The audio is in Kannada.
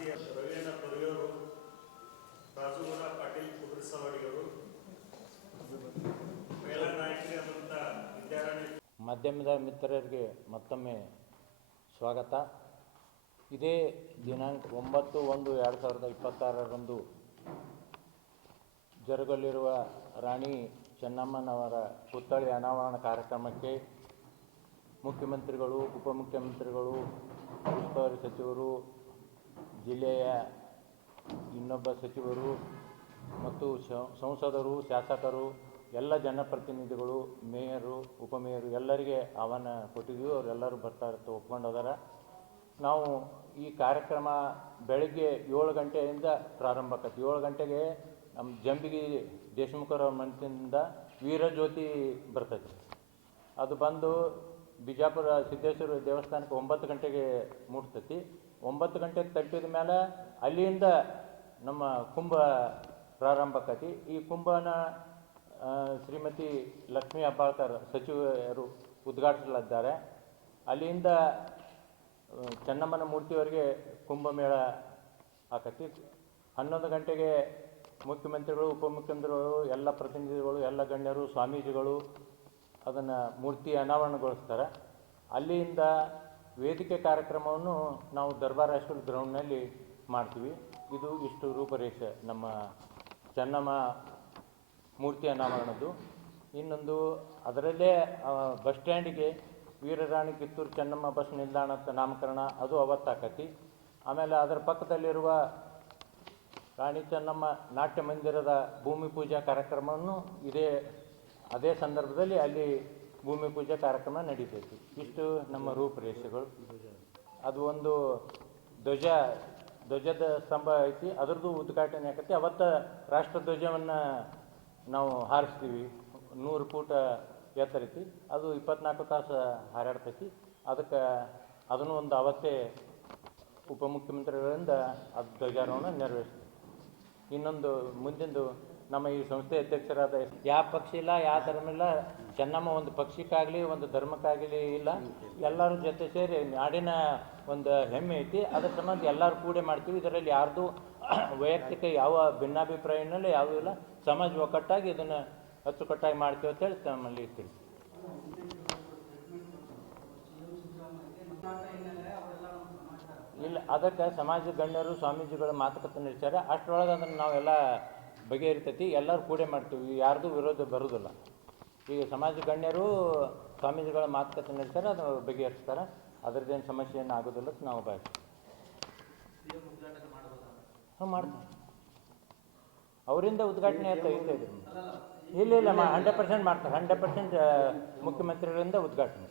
ಮಾಜಿ ರವೀಂದ್ರ ಪದವಿಯವರು, ರಾಜುಗೌಡ ಪಾಟೀಲ್ ಕುದುರೆಸವಾಡಿಯವರು, ಮಹಿಳಾ ನಾಯಕರಾದಂಥ ವಿದ್ಯಾರಾಣಿ. ಮಾಧ್ಯಮದ ಮಿತ್ರರಿಗೆ ಮತ್ತೊಮ್ಮೆ ಸ್ವಾಗತ. ಇದೇ ದಿನಾಂಕ 9/1/2026 ಜರುಗಲಿರುವ ರಾಣಿ ಚೆನ್ನಮ್ಮನವರ ಪುತ್ಥಳಿ ಅನಾವರಣ ಕಾರ್ಯಕ್ರಮಕ್ಕೆ ಮುಖ್ಯಮಂತ್ರಿಗಳು, ಉಪಮುಖ್ಯಮಂತ್ರಿಗಳು, ಉಸ್ತುವಾರಿ ಸಚಿವರು, ಜಿಲ್ಲೆಯ ಇನ್ನೊಬ್ಬ ಸಚಿವರು ಮತ್ತು ಸಂಸದರು, ಶಾಸಕರು, ಎಲ್ಲ ಜನಪ್ರತಿನಿಧಿಗಳು, ಮೇಯರು, ಉಪಮೇಯರು ಎಲ್ಲರಿಗೆ ಆಹ್ವಾನ ಕೊಟ್ಟಿದ್ದೀವಿ. ಅವರೆಲ್ಲರೂ ಬರ್ತಾರೆ ಅಂತ ಒಪ್ಕೊಂಡೋದಾರ. ನಾವು ಈ ಕಾರ್ಯಕ್ರಮ ಬೆಳಗ್ಗೆ 7 ಗಂಟೆಯಿಂದ ಪ್ರಾರಂಭ ಆಕತಿ. 7 ಗಂಟೆಗೆ ನಮ್ಮ ಜಂಬಿಗಿ ದೇಶಮುಖರವ್ರ ಮನೆಯಿಂದ ವೀರಜ್ಯೋತಿ ಬರ್ತೈತಿ. ಅದು ಬಂದು ಬಿಜಾಪುರ ಸಿದ್ದೇಶ್ವರ ದೇವಸ್ಥಾನಕ್ಕೆ 9 ಗಂಟೆಗೆ ಮುಟ್ತೈತಿ. 9 ಗಂಟೆಗೆ ತಲುಪಿದ ಮೇಲೆ ಅಲ್ಲಿಂದ ನಮ್ಮ ಕುಂಭ ಪ್ರಾರಂಭ ಆಕತಿ. ಈ ಕುಂಭನ ಶ್ರೀಮತಿ ಲಕ್ಷ್ಮೀ ಹೆಬ್ಬಾಳ್ಕರ್ ಸಚಿವರು ಉದ್ಘಾಟಿಸಲಿದ್ದಾರೆ. ಅಲ್ಲಿಂದ ಚೆನ್ನಮ್ಮನ ಮೂರ್ತಿಯವರೆಗೆ ಕುಂಭಮೇಳ ಆಕತಿ. 11 ಗಂಟೆಗೆ ಮುಖ್ಯಮಂತ್ರಿಗಳು, ಉಪಮುಖ್ಯಮಂತ್ರಿಗಳು, ಎಲ್ಲ ಪ್ರತಿನಿಧಿಗಳು, ಎಲ್ಲ ಗಣ್ಯರು, ಸ್ವಾಮೀಜಿಗಳು ಅದನ್ನು ಮೂರ್ತಿ ಅನಾವರಣಗೊಳಿಸ್ತಾರೆ. ಅಲ್ಲಿಂದ ವೇದಿಕೆ ಕಾರ್ಯಕ್ರಮವನ್ನು ನಾವು ದರ್ಬಾರ್ ಹೈಸ್ಕೂಲ್ ಗ್ರೌಂಡ್ನಲ್ಲಿ ಮಾಡ್ತೀವಿ. ಇಷ್ಟು ರೂಪರೇಷೆ ನಮ್ಮ ಚೆನ್ನಮ್ಮ ಮೂರ್ತಿ ಅನಾವರಣದ್ದು. ಇನ್ನೊಂದು ಅದರಲ್ಲೇ ಬಸ್ ಸ್ಟ್ಯಾಂಡಿಗೆ ವೀರರಾಣಿ ಕಿತ್ತೂರು ಚೆನ್ನಮ್ಮ ಬಸ್ ನಿಲ್ದಾಣ ಅಂತ ನಾಮಕರಣ, ಅದು ಅವತ್ತಾಕತಿ. ಆಮೇಲೆ ಅದರ ಪಕ್ಕದಲ್ಲಿರುವ ರಾಣಿ ಚೆನ್ನಮ್ಮ ನಾಟ್ಯ ಮಂದಿರದ ಭೂಮಿ ಪೂಜಾ ಕಾರ್ಯಕ್ರಮವನ್ನು ಅದೇ ಸಂದರ್ಭದಲ್ಲಿ ಅಲ್ಲಿ ಭೂಮಿ ಪೂಜಾ ಕಾರ್ಯಕ್ರಮ ನಡೀತೈತಿ. ಇಷ್ಟು ನಮ್ಮ ರೂಪರೇಷೆಗಳು. ಅದು ಒಂದು ಧ್ವಜದ ಸ್ತಂಭ ಐತಿ, ಅದರದ್ದು ಉದ್ಘಾಟನೆ ಆಕತಿ. ಅವತ್ತು ರಾಷ್ಟ್ರಧ್ವಜವನ್ನು ನಾವು ಹಾರಿಸ್ತೀವಿ. 100 ಫೂಟ ಎತ್ತರ ಐತಿ. ಅದು 24 ತಾಸು ಹಾರಾಡ್ತೈತಿ. ಅದನ್ನು ಒಂದು ಅವತ್ತೇ ಉಪಮುಖ್ಯಮಂತ್ರಿಗಳಿಂದ ಅದು ಧ್ವಜಾರೋಹಣ ನೆರವೇರಿಸ್ತೀವಿ. ಇನ್ನೊಂದು ಮುಂದಿಂದು ನಮ್ಮ ಈ ಸಂಸ್ಥೆ ಅಧ್ಯಕ್ಷರಾದ ಯಾವ ಪಕ್ಷ ಇಲ್ಲ, ಯಾವ ಧರ್ಮ ಇಲ್ಲ, ಚೆನ್ನಮ್ಮ ಒಂದು ಪಕ್ಷಕ್ಕಾಗಲಿ ಒಂದು ಧರ್ಮಕ್ಕಾಗಲಿ ಇಲ್ಲ, ಎಲ್ಲರೂ ಜೊತೆ ಸೇರಿ ನಾಡಿನ ಒಂದು ಹೆಮ್ಮೆ ಐತಿ. ಅದರ ಸಂಬಂಧ ಎಲ್ಲರೂ ಕೂಡೆ ಮಾಡ್ತೀವಿ. ಇದರಲ್ಲಿ ಯಾರ್ದು ವೈಯಕ್ತಿಕ ಯಾವ ಭಿನ್ನಾಭಿಪ್ರಾಯನಲ್ಲೇ ಯಾವುದೂ ಇಲ್ಲ. ಸಮಾಜ ಒಕ್ಕಟ್ಟಾಗಿ ಇದನ್ನು ಅಚ್ಚುಕಟ್ಟಾಗಿ ಮಾಡ್ತೀವಿ ಅಂತೇಳಿ ತಮ್ಮಲ್ಲಿ ತಿಳಿಸಿ. ಇಲ್ಲ, ಅದಕ್ಕೆ ಸಮಾಜ ಗಣ್ಯರು, ಸ್ವಾಮೀಜಿಗಳು ಮಾತುಕತೆ ನಡೆಸ್ತಾರೆ. ಅಷ್ಟರೊಳಗೆ ಅದನ್ನು ನಾವೆಲ್ಲ ಬಗೆಹರಿತೈತಿ. ಎಲ್ಲರೂ ಕೂಡೆ ಮಾಡ್ತೀವಿ. ಯಾರ್ದು ವಿರೋಧ ಬರೋದಿಲ್ಲ. ಈಗ ಸಮಾಜ ಗಣ್ಯರು, ಸ್ವಾಮೀಜಿಗಳ ಮಾತುಕತೆ ನಡೆಸ್ತಾರೆ, ಅದು ಬಗೆಹರಿಸ್ತಾರೆ. ಅದರದ್ದೇನು ಸಮಸ್ಯೆ ಏನು ಆಗೋದಿಲ್ಲ ಅಂತ ನಾವು ಬಯಸ್ತೀವಿ. ಮಾಡ್ತಾರೆ. ಅವರಿಂದ ಉದ್ಘಾಟನೆ ಐತೆ. ಇಲ್ಲ 100% ಮಾಡ್ತಾರೆ. 100% ಮುಖ್ಯಮಂತ್ರಿಗಳಿಂದ ಉದ್ಘಾಟನೆ.